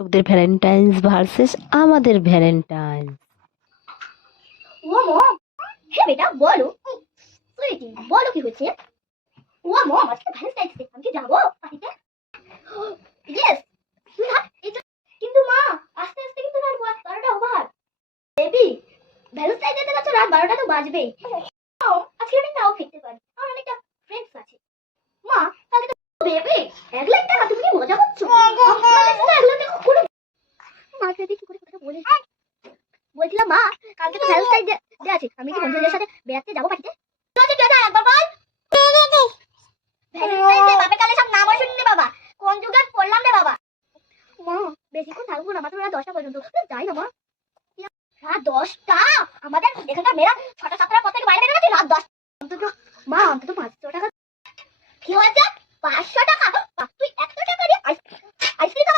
লোকদের Valentine's versus আমাদের Valentine's. ও মম, হ্যাঁ বেটা বলো। সুইটি বলো কি হয়েছে? ও মম, আজকে ভ্যালেন্টাইন্স ডে, আমি কি যাবো পার্টিতে? ইয়েস। কিন্তু মা, আস্তে আস্তে কিন্তু রাত 12টা ওভার। বেবি, ভ্যালেন্টাইন্স ডে তো রাত 12টা তো বাজবেই। আজকে আমি নাও ফিরতে পারি, আমার অনেকটা ফ্রেন্ডস আছে। মা, কালকে তো বেবি 1 লাখ টাকা, তুমি কি মজা করছো? আমাদের সাথে 1 লাখ টাকা কোনো মা যদি কি করে কথা বলে। বলছিলাম মা, কালকে তো ভ্যালেন্টাইন্স ডে আছে, আমি কি বন্ধুদের সাথে বেড়াতে যাবো পার্টিতে? দাদা একবার বল। ভ্যালেন্টাইন্স ডে বাপে কালে সব নাম শুননি বাবা, কোন যুগে পড়লাম রে বাবা। মা, বেশিক্ষণ থাকবো না, মাত্র রাত 10টা পর্যন্ত। যাই না মা। রাত 10টা? আমাদের এখানকার মেয়েরা 6টা 7টার পর থেকে বাইরে বেরোবে, তুই রাত 10 অন্তত। মা, অন্তত 500 টাকা। কি হয়েছে? 500 টাকা? তুই 100 টাকা দিয়ে আইসক্রিম